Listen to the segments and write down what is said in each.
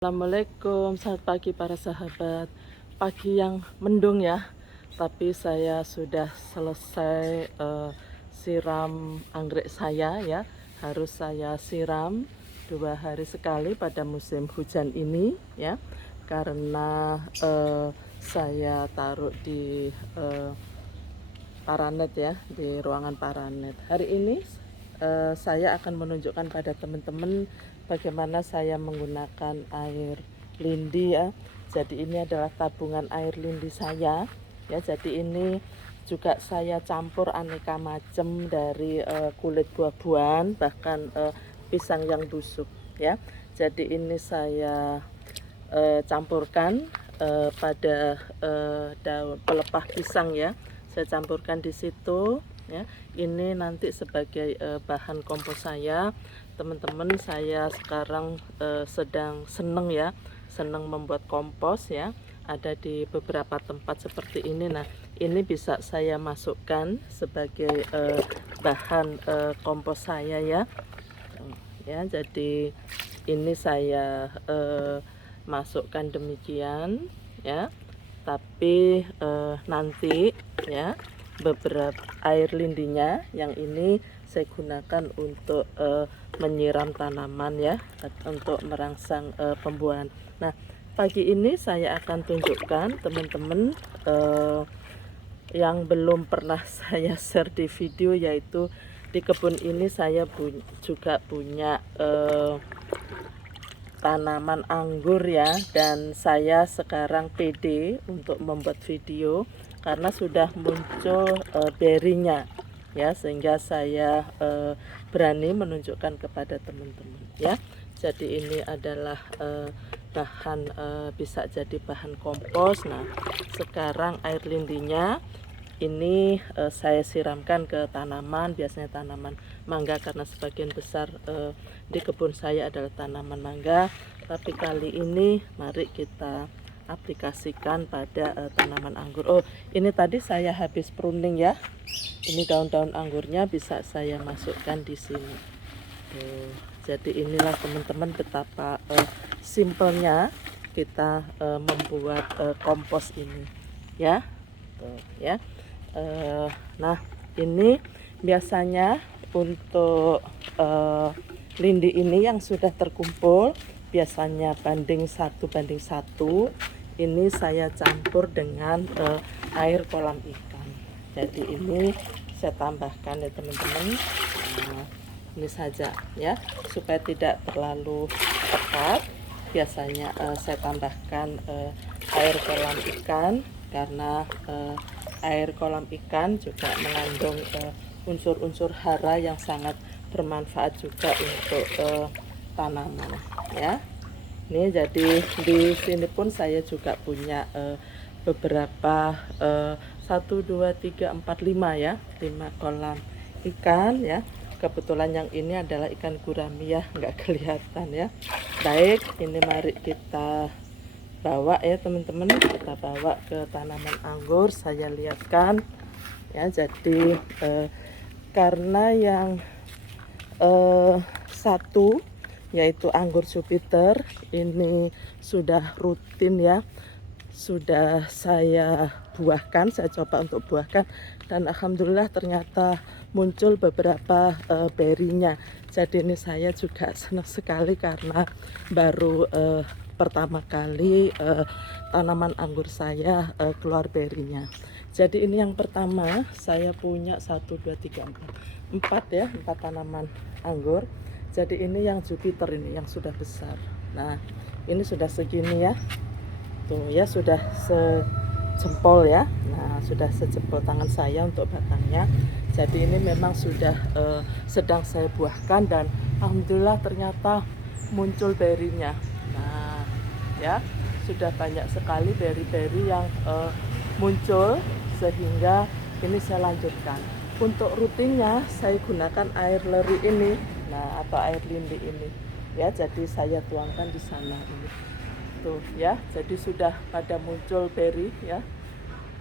Assalamualaikum, selamat pagi para sahabat. Pagi yang mendung ya, tapi saya sudah selesai siram anggrek saya ya. Harus saya siram 2 hari sekali pada musim hujan ini ya, karena saya taruh di paranet ya, di ruangan paranet. Hari ini saya akan menunjukkan pada teman-teman bagaimana saya menggunakan air lindi ya. Jadi ini adalah tabungan air lindi saya ya. Jadi ini juga saya campur aneka macam dari kulit buah-buahan, bahkan pisang yang busuk ya. Jadi ini saya campurkan pada daun pelepah pisang ya. Saya campurkan di situ ya. Ini nanti sebagai bahan kompos saya. Teman-teman, saya sekarang sedang seneng ya, seneng membuat kompos ya. Ada di beberapa tempat seperti ini. Nah, ini bisa saya masukkan sebagai bahan kompos saya ya. Ya, jadi ini saya masukkan demikian ya. Tapi nanti ya, beberapa air lindinya yang ini saya gunakan untuk menyiram tanaman ya, untuk merangsang pembuahan. Nah, pagi ini saya akan tunjukkan teman-teman yang belum pernah saya share di video, yaitu di kebun ini saya juga punya tanaman anggur ya, dan saya sekarang pede untuk membuat video karena sudah muncul berinya ya, sehingga saya berani menunjukkan kepada teman-teman ya. Jadi ini adalah bahan bisa jadi bahan kompos. Nah, sekarang air lindinya ini saya siramkan ke tanaman, biasanya tanaman mangga karena sebagian besar di kebun saya adalah tanaman mangga. Tapi kali ini mari kita aplikasikan pada tanaman anggur. Oh, ini tadi saya habis pruning ya. Ini daun-daun anggurnya bisa saya masukkan di sini. Tuh, jadi inilah teman-teman betapa simpelnya kita membuat kompos ini ya. Tuh, ya. Nah, ini biasanya untuk lindi ini yang sudah terkumpul biasanya banding 1:1. Ini saya campur dengan air kolam ikan. Jadi ini saya tambahkan ya teman-teman. Nah, ini saja ya, supaya tidak terlalu pekat. Biasanya saya tambahkan air kolam ikan karena air kolam ikan juga mengandung unsur-unsur hara yang sangat bermanfaat juga untuk tanaman ya. Ini jadi di sini pun saya juga punya beberapa 1, 2, 3, 4, 5 ya, 5 kolam ikan ya. Kebetulan yang ini adalah ikan gurami ya, nggak kelihatan ya. Baik, ini mari kita bawa ya teman-teman, kita bawa ke tanaman anggur. Saya lihatkan ya. Jadi karena yang satu yaitu anggur Jupiter ini sudah rutin ya, sudah saya buahkan, saya coba untuk buahkan, dan alhamdulillah ternyata muncul beberapa berinya. Jadi ini saya juga senang sekali karena baru pertama kali tanaman anggur saya keluar berinya. Jadi ini yang pertama, saya punya 1, 2, 3, 4 ya, 4 tanaman anggur. Jadi ini yang Jupiter, ini yang sudah besar. Nah, ini sudah segini ya. Tuh ya, sudah sejempol ya. Nah, sudah sejempol tangan saya untuk batangnya. Jadi ini memang sudah sedang saya buahkan, dan alhamdulillah ternyata muncul berinya. Nah ya, sudah banyak sekali beri-beri yang muncul, sehingga ini saya lanjutkan. Untuk rutinnya saya gunakan air leri ini, nah, atau air lindi ini ya. Jadi saya tuangkan di sana ini tuh ya. Jadi sudah pada muncul beri ya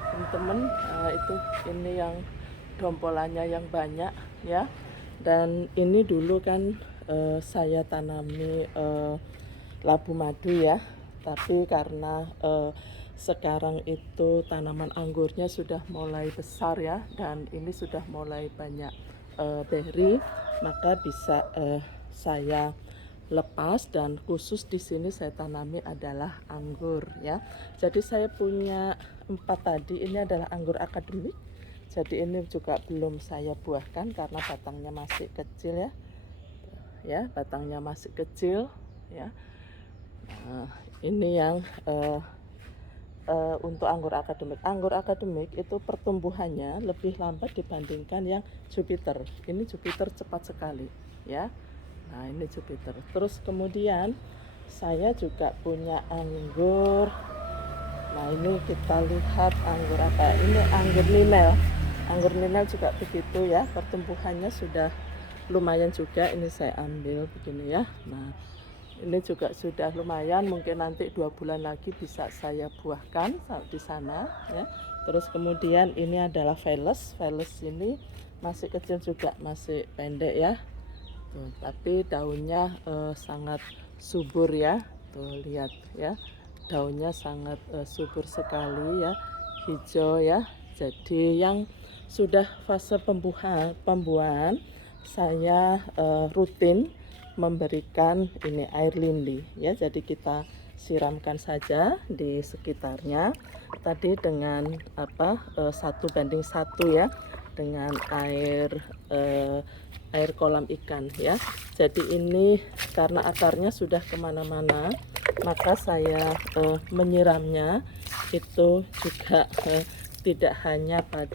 teman-teman. Itu ini yang dompolannya yang banyak ya. Dan ini dulu kan saya tanami labu madu ya. Tapi karena sekarang itu tanaman anggurnya sudah mulai besar ya, dan ini sudah mulai banyak berry, maka bisa saya lepas, dan khusus di sini saya tanami adalah anggur ya. Jadi saya punya 4 tadi, ini adalah anggur akademik. Jadi ini juga belum saya buahkan karena batangnya masih kecil ya, batangnya masih kecil ya. Nah, ini yang untuk anggur akademik. Anggur akademik itu pertumbuhannya lebih lambat dibandingkan yang Jupiter. Ini Jupiter cepat sekali ya. Nah, ini Jupiter. Terus kemudian saya juga punya anggur. Nah, ini kita lihat anggur apa? Ini anggur ninel. Anggur ninel juga begitu ya, pertumbuhannya sudah lumayan juga. Ini saya ambil begini ya. Nah, ini juga sudah lumayan, mungkin nanti 2 bulan lagi bisa saya buahkan di sana ya. Terus kemudian ini adalah Veles. Veles ini masih kecil juga, masih pendek ya. Tuh, tapi daunnya sangat subur ya. Tuh lihat ya, daunnya sangat subur sekali ya, hijau ya. Jadi yang sudah fase pembuahan saya rutin memberikan ini air lindi ya. Jadi kita siramkan saja di sekitarnya tadi dengan 1:1 ya, dengan air kolam ikan ya. Jadi ini karena akarnya sudah kemana-mana, maka saya menyiramnya itu juga tidak hanya pada